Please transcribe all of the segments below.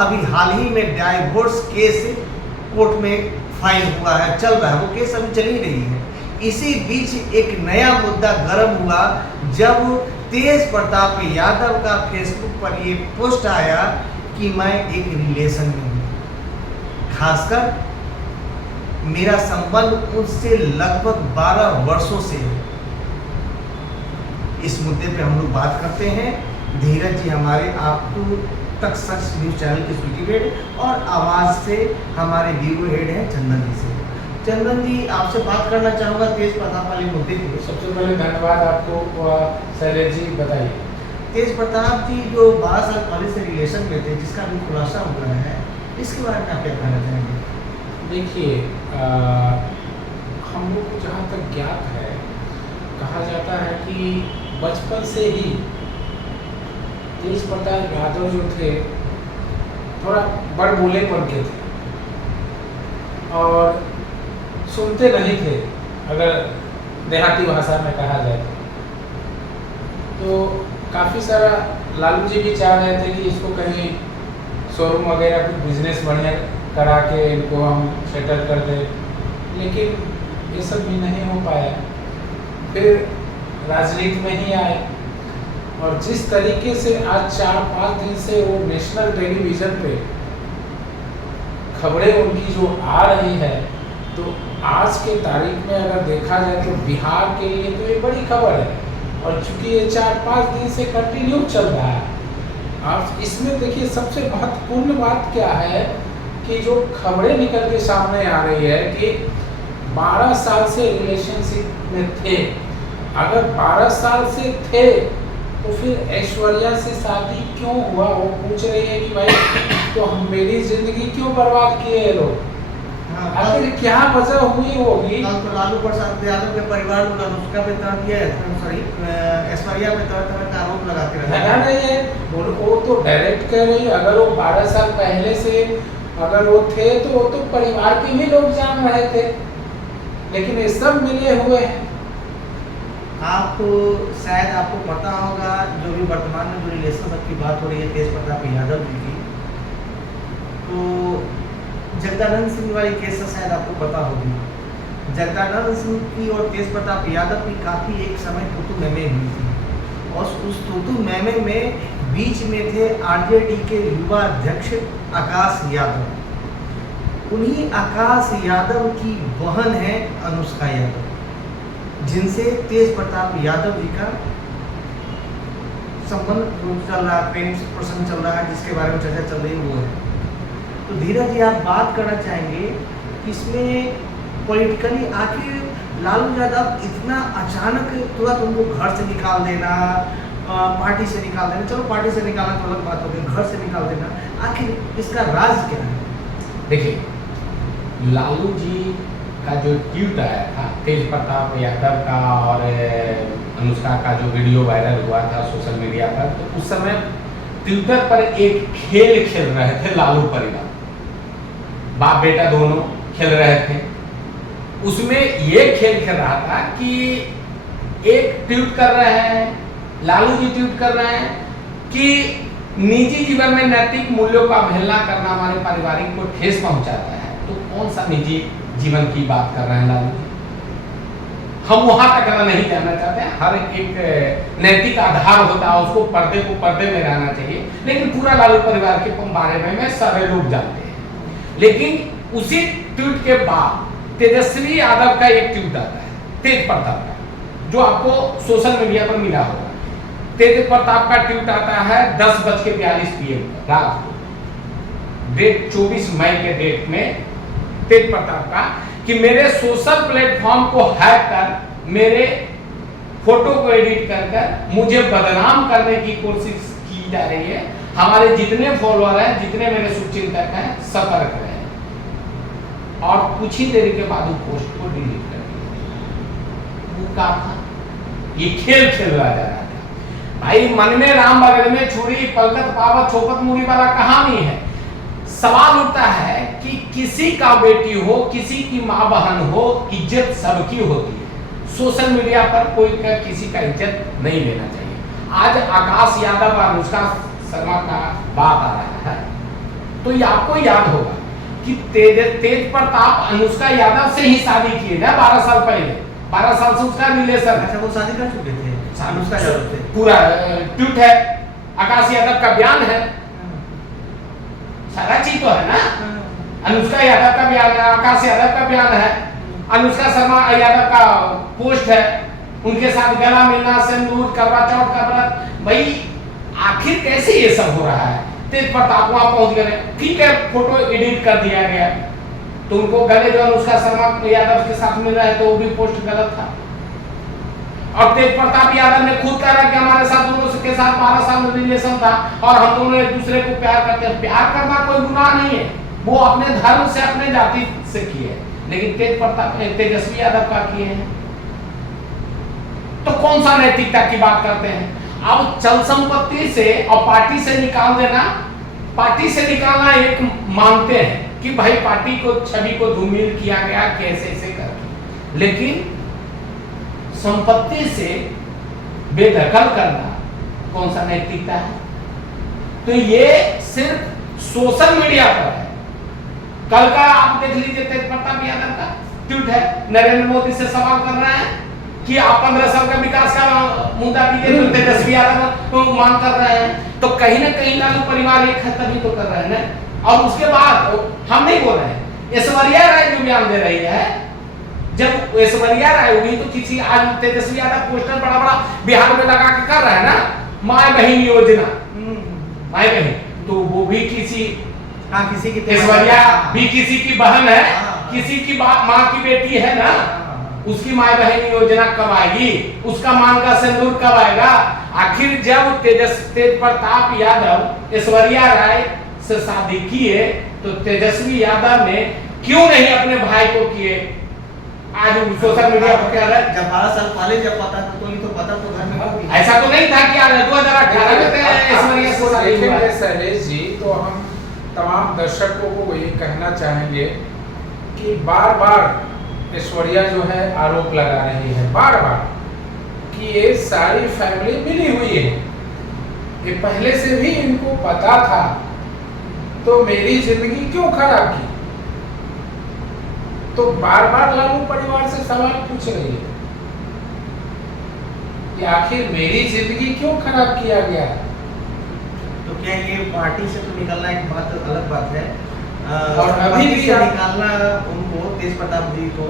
अभी हाल ही में divorce case court में फाइल हुआ है, चल रहा है, वो केस अभी चल ही रही है। इसी बीच एक नया मुद्दा गर्म हुआ जब तेज प्रताप यादव का फेसबुक पर ये पोस्ट आया कि मैं एक रिलेशन में हूँ, खासकर मेरा संबंध उससे लगभग 12 वर्षों से है। इस मुद्दे पे हम लोग बात करते हैं। धीरज जी हमारे आपको तक सच न्यूज़ चैनल के स्पीकर हेड और आवाज़ से हमारे ब्यूरो हेड हैं चंदन जी से। चंदन जी आपसे बात करना चाहूँगा तेज प्रताप वाले मुद्दे पे। सबसे पहले धन्यवाद आपको शैलेश जी, बताइए। तेज प्रताप जी जो 12 साल पहले से रिलेशन में थे, जिसका भी खुलासा हुआ है, इसके बारे में आप क्या कहना चाहेंगे? देखिए, हम लोग को जहाँ तक ज्ञात है, कहा जाता है कि बचपन से ही तेज प्रताप यादव जो थे थोड़ा बड़बोले पन के थे और सुनते नहीं थे, अगर देहाती भाषा में कहा जाए तो काफ़ी सारा लालू जी भी चाह रहे थे कि इसको कहीं शोरूम वगैरह कुछ बिजनेस बढ़िया करा के इनको हम सेटल कर दें, लेकिन ये सब भी नहीं हो पाया। फिर राजनीति में ही आए और जिस तरीके से आज 4-5 दिन से वो नेशनल टेलीविज़न पे खबरें उनकी जो आ रही है, तो आज के तारीख में अगर देखा जाए तो बिहार के लिए तो ये बड़ी खबर है। और चूंकि ये 4-5 दिन से कंटिन्यू चल रहा है, आप इसमें देखिए सबसे महत्वपूर्ण बात क्या है कि जो खबरें निकल के सामने आ रही है कि 12 साल से रिलेशनशिप में थे। अगर 12 साल से थे तो फिर ऐश्वर्या से शादी क्यों हुआ? वो पूछ रही है कि भाई तो हम मेरी जिंदगी क्यों बर्बाद किए लोग? आखिर क्या वजह हुई होगी? तो लालू प्रसाद यादव के परिवार ने अनुष्का पे तरह किया है, सॉरी ऐश्वर्या पे तरह का आरोप लगाते रहे। नहीं है, वो तो डायरेक्ट कह रही है। अगर वो 12 साल पहले से अगर वो थे तो वो तो परिवार के भी लोग जान रहे थे, लेकिन ये सब मिले हुए हैं। आपको शायद आपको पता होगा जो भी वर्तमान में जो रिलेशनशिप की बात हो रही है तेज प्रताप यादव जी की, तो जगदानंद सिंह वाली केस से शायद आपको पता होगी। जगदानंद सिंह की और तेज प्रताप यादव की काफ़ी एक समय तूतू मैमे हुई थी और उस तूतू मैमे में बीच में थे आरजेडी के युवा अध्यक्ष आकाश यादव। उन्हीं आकाश यादव की बहन है अनुष्का यादव, जिनसे तेज प्रताप यादव जी का संबंध चल रहा है, प्रेम प्रसंग चल रहा है, जिसके बारे में चर्चा चल रही है वो है। तो धीरज जी आप बात करना चाहेंगे कि इसमें पॉलिटिकली आखिर लालू यादव इतना अचानक तुरंत उनको घर से निकाल देना, पार्टी से निकाल देना, चलो पार्टी से निकालना तो अलग बात हो गई, घर से निकाल देना, आखिर इसका राज क्या है? देखिए, लालू जी का जो ट्वीट आया था तेज प्रताप यादव का और अनुष्का का जो वीडियो वायरल हुआ था सोशल मीडिया पर, तो उस समय ट्विटर पर एक खेल खेल रहे थे लालू परिवार, बाप बेटा दोनों खेल रहे थे। उसमें ये खेल खेल रहा था कि एक ट्वीट कर रहे हैं, लालू जी ट्वीट कर रहे हैं कि निजी जीवन में नैतिक मूल्यों का अवहेलना करना हमारे पारिवारिक को ठेस पहुंचाता है। तो कौन सा निजी जीवन की बात कर रहे हैं लालू? हम वहां तक नहीं जाना चाहते हैं। हर एक नैतिक आधार होता है, उसको पर्दे में रहना चाहिए, लेकिन पूरा लालू परिवार के बारे में सारे लोग जानते हैं। लेकिन उसी ट्वीट के बाद तेजस्वी यादव का एक ट्वीट आता है तेज प्रताप का, जो आपको सोशल मीडिया पर मिला होगा। तेज प्रताप का ट्वीट आता है 10:42 PM रात को, डेट 24 मई के डेट में तेज प्रताप का, कि मेरे सोशल प्लेटफॉर्म को हैक कर मेरे फोटो को एडिट कर मुझे बदनाम करने की कोशिश की जा रही है। हमारे जितने फॉलोअर हैं, जितने मेरे शुभचिंतक हैं, सतर्क रहें। और कुछ ही देर के बाद वो पोस्ट को डिलीट कर दिया। वो क्या था? ये खेल खेल रहा जा रहा था। भाई मन में राम बगल में छुरी, पलकत पावत छोपत मुड़ी वाला कहानी है। सवाल उठता है कि किसी का बेटी हो, किसी की माँ बहन हो, इज्जत सबकी होती है। सोशल मीडिया पर कोई का किसी का इज्जत नहीं लेना चाहिए। आज आकाश यादव और अनुष्का शर्मा का बात आ रहा है, तो ये आपको याद होगा कि तेज प्रताप अनुष्का यादव से ही शादी किए ना 12 साल पहले, 12 साल से उसका रिलेशन है। अच्छा, वो शादी कर चुके थे अनुष्का यादव से? पूरा ट्वीट है, आकाश यादव का बयान है, सारा चीज तो है ना। अनुष्का यादव का बयान है, आकाश यादव का बयान है, अनुष्का शर्मा यादव का पोस्ट है, उनके साथ गला मिलना, सिंदूर, करवा चौथ का व्रत। भाई आखिर कैसे ये सब हो रहा है? तेज प्रताप वहां पहुंच गए, ठीक है, फोटो एडिट कर दिया गया, तो उनको गले जो अनुष्का शर्मा यादव के साथ मिल रहा है तो वो भी पोस्ट गलत था। और तेज प्रताप यादव ने खुद कहा कि हमारे साथ दोनों के साथ 12 साल में रिलेशन था और हम दोनों एक दूसरे को प्यार करते हैं। प्यार करना कोई गुनाह नहीं है, वो अपने धर्म से, अपने जाति से किए, लेकिन तेजस्वी यादव का किए हैं। तो कौन सा नैतिकता की बात करते हैं? अब चल संपत्ति से और पार्टी से निकाल देना, पार्टी से निकालना एक मानते हैं कि भाई पार्टी को, छवि को धूमिल किया गया कैसे ऐसे करके, लेकिन संपत्ति से बेदखल करना कौन सा नैतिकता है? तो ये सिर्फ सोशल मीडिया पर है। कल का आप देख लीजिए तेज प्रताप यादव का ट्वीट है, नरेंद्र मोदी से सवाल कर रहे हैं कि आप 15 साल का विकास का मुद्दा दीजिए, तो तेजस्वी यादव मांग कर रहे हैं। तो कहीं ना कहीं लालू परिवार एक है तभी तो कर रहे हैं ना। और उसके बाद हम नहीं बोल रहे हैं, ऐश्वर्या राय जो बयान दे रही है, जब ऐश्वर्या राय हुई तो किसी, आज तेजस्वी यादव पोस्टर बड़ा बड़ा बिहार में लगा के कर रहा है ना, माय बहन योजना, माय बहन, तो वो भी किसी, किसी की, ऐश्वर्या भी किसी की बहन है, किसी की माँ की बेटी है ना, उसकी माय बहन योजना कब आएगी? उसका मांग का सिंदूर कब आएगा? आखिर जब तेज प्रताप यादव ऐश्वर्या राय से शादी किए तो तेजस्वी यादव ने क्यों नहीं अपने भाई को किए? आज सोशल मीडिया पर क्या है, जब 12 साल पहले जब पता था तो पता तो घर में होगी। ऐसा तो नहीं था कि आज 2018 में ऐश्वर्या से शादी हुआ है। शैलेश जी, तो हम तमाम दर्शकों को ये कहना चाहेंगे कि बार बार ऐश्वर्या जो है आरोप लगा रही है, बार बार, कि ये सारी फैमिली मिली हुई है, ये पहले से भी इनको पता था, तो मेरी जिंदगी क्यों खराब की? तो बार बार लालू परिवार से सवाल पूछ रही है कि आखिर मेरी जिंदगी क्यों खराब किया गया? तो क्या ये पार्टी से तो निकलना एक बात अलग बात है, और अभी भी निकालना उनको, तेज प्रताप जी को,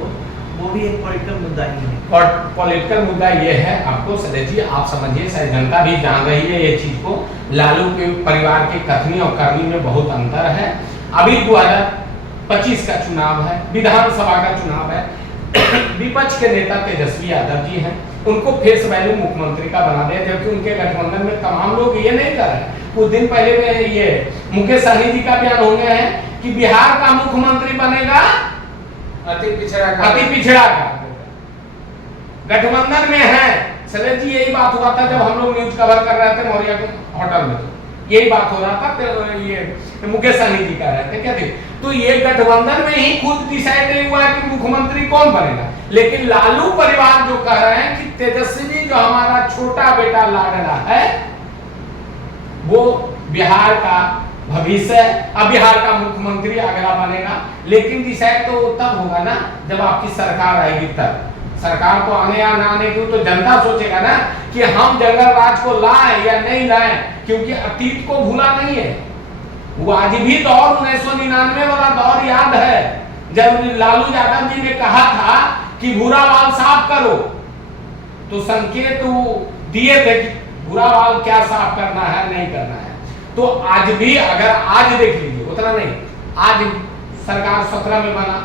वो भी एक पॉलिटिकल मुद्दा ही है। और पॉलिटिकल मुद्दा ये है, आपको सदैव जी आप समझिए, शायद जनता भी जान रही है ये चीज को, लालू के परिवार के कथनी और करनी में बहुत अंतर है। अभी 2025 का चुनाव है, विधानसभा का चुनाव है, विपक्ष के नेता तेजस्वी यादव जी हैं, उनको फेस वैल्यू मुख्यमंत्री का बना दिया, जबकि उनके गठबंधन में तमाम लोग ये नहीं कर रहे। कुछ दिन पहले में ये मुकेश सहनी जी का बयान हो गया है कि बिहार का मुख्यमंत्री बनेगा अति पिछड़ा का, गठबंधन में है। शैलेश जी, यही बात हुआ था जब हम लोग न्यूज कवर कर रहे थे मौर्या के होटल में, तो यही बात हो रहा था, तो ये मुकेश सहनी जी कह रहे थे क्या थे, तो ये गठबंधन में ही खुद डिसाइड नहीं हुआ है कि मुख्यमंत्री कौन बनेगा। लेकिन लालू परिवार जो कह रहे हैं कि तेजस्वी जो हमारा छोटा बेटा लाडला है वो बिहार का भविष्य, अब बिहार का मुख्यमंत्री अगला बनेगा। लेकिन डिसाइड तो तब होगा ना जब आपकी सरकार आएगी, तब सरकार को आने या ना आने की तो जनता सोचेगा ना कि हम जंगल राज को लाएं या नहीं लाएं, क्योंकि अतीत को भूला नहीं है। वो आज भी दौर 1999 वाला दौर याद है, जब लालू यादव जी ने कहा था कि भूरा बाल साफ करो, तो संकेत दिए थे कि भूरा बाल क्या साफ करना है, नहीं करना है। तो आज भी अगर आज देख लीजिए, उतना नहीं, आज सरकार 17 में बना,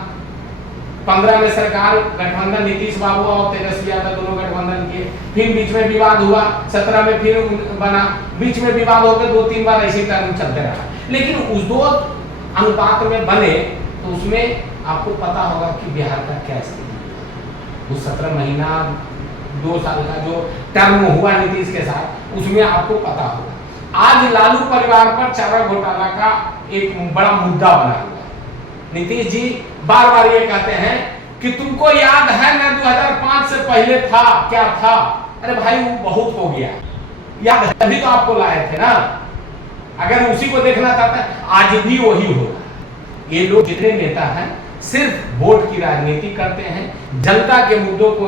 15 में सरकार गठबंधन नीतीश बाबू और तेजस्वी यादव दोनों गठबंधन किए, फिर बीच में विवाद हुआ, 17 में फिर बना, बीच में विवाद होकर 2-3 बार ऐसे टर्म चलते रहा। लेकिन उस दो अनुपात में बने तो उसमें आपको पता होगा कि बिहार का क्या स्थिति है। वो 17 महीना 2 साल का जो टर्म हुआ नीतीश के साथ, उसमें आपको पता होगा। आज लालू परिवार पर चारा घोटाला का एक बड़ा मुद्दा बना हुआ है। नीतीश जी बार बार ये कहते हैं कि तुमको याद है ना 2005 से पहले था क्या था। अरे भाई वो बहुत हो गया, याद है, अभी तो आपको लाए थे ना, अगर उसी को देखना चाहता है, आज भी वही होगा। ये लोग जितने नेता हैं सिर्फ वोट की राजनीति करते हैं, जनता के मुद्दों को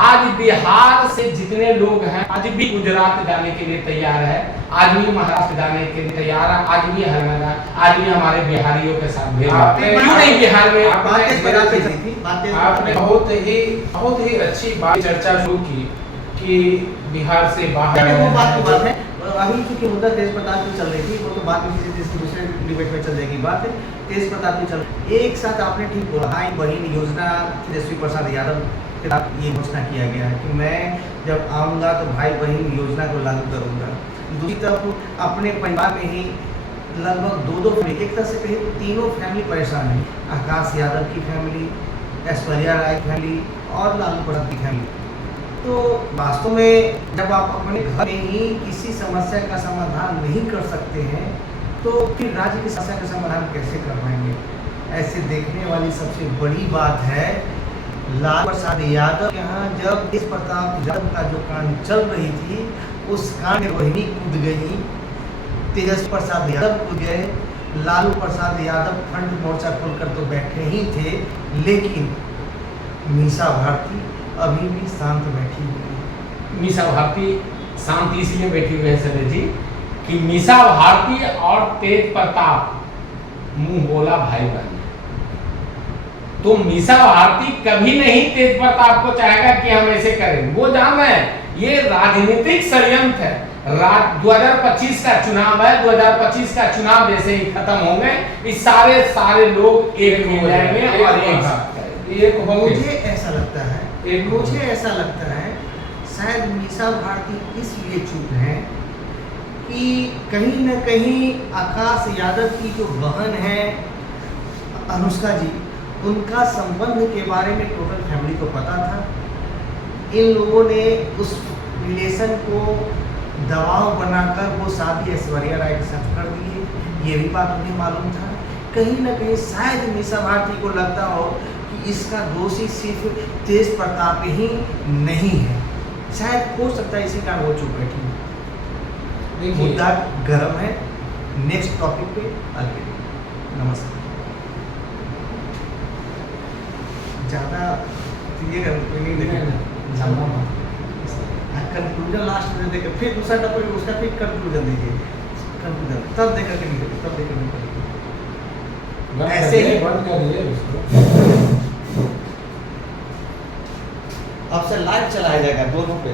आज बिहार से जितने लोग हैं आज भी गुजरात जाने के लिए तैयार है, आज भी महाराष्ट्र जाने के लिए तैयार है, आज भी हरियाणा, आज भी हमारे बिहारियों के साथ भेद क्यों नहीं बिहार में। आपने बहुत ही अच्छी बात चर्चा शुरू की कि बिहार से बाहर वो बात है। अभी चूंकि मुद्दा तेज प्रताप की चल रही थी, वो तो बाद में किसी दूसरे डिबेट में चल जाएगी बात। तेज प्रताप की चल एक साथ आपने ठीक बोला, भाई बहन योजना तेजस्वी प्रसाद यादव के साथ ये घोषणा किया गया है कि मैं जब आऊँगा तो भाई बहन योजना को लागू करूँगा। दूसरी तरफ अपने परिवार में ही लगभग दो फैमिली, एक तरह से कहीं तो तीनों फैमिली परेशान है। आकाश यादव की फैमिली, ऐश्वर्या राय की फैमिली और लालू प्रसाद की फैमिली। तो वास्तव में जब आप अपने घर में ही किसी समस्या का समाधान नहीं कर सकते हैं तो फिर राज्य की समस्या का समाधान कैसे कर पाएंगे। ऐसे देखने वाली सबसे बड़ी बात है लालू प्रसाद यादव यहाँ जब तेज प्रताप यादव का जो कांड चल रही थी उस कांड में रोहिणी कूद गई, तेजस्वी प्रसाद यादव कूद गए, लालू प्रसाद यादव फ्रंट मोर्चा खोलकर तो बैठे ही थे, लेकिन मीसा भारती अभी भी शांत बैठी हुई है। मीसा भारती शांति इसलिए बैठी हुई है सर जी कि मीसा भारती और तेज प्रताप मुंह बोला भाई बहन। तो मीसा भारती कभी नहीं तेज प्रताप को चाहेगा कि हम ऐसे करें। वो जान रहे हैं ये राजनीतिक षड्यंत्र है। 2025 का चुनाव है, 2025 का चुनाव जैसे ही खत्म होंगे इस सारे लोग एक हो जाएंगे और मुझे ऐसा लगता है शायद मीसा भारती इसलिए चुप है कि कहीं न कहीं आकाश यादव की जो बहन है अनुष्का जी, उनका संबंध के बारे में टोटल फैमिली को पता था। इन लोगों ने उस रिलेशन को दबाव बनाकर वो शादी ऐश्वर्या राय के साथ कर दिए, ये भी बात उन्हें मालूम था। कहीं न कहीं शायद मीसा भारती को लगता हो कि इसका दोषी सिर्फ तेज प्रताप ही नहीं है। शायद हो सकता है इसी कारण वो चुप बैठी है। मुद्दा गर्म है, नेक्स्ट टॉपिक पे आगे। नमस्कार। ज़्यादा नहीं देखेगा, कंक्लूजन लास्ट में देकर फिर दूसरा टॉपिक उसका फिर कंक्लूजन दीजिए, कंक्लूजन तब देकर के नहीं, तब देकर नहीं, ऐसे ही बंद कर दिए उसको। अब से लाइव चलाया जाएगा दोनों पे।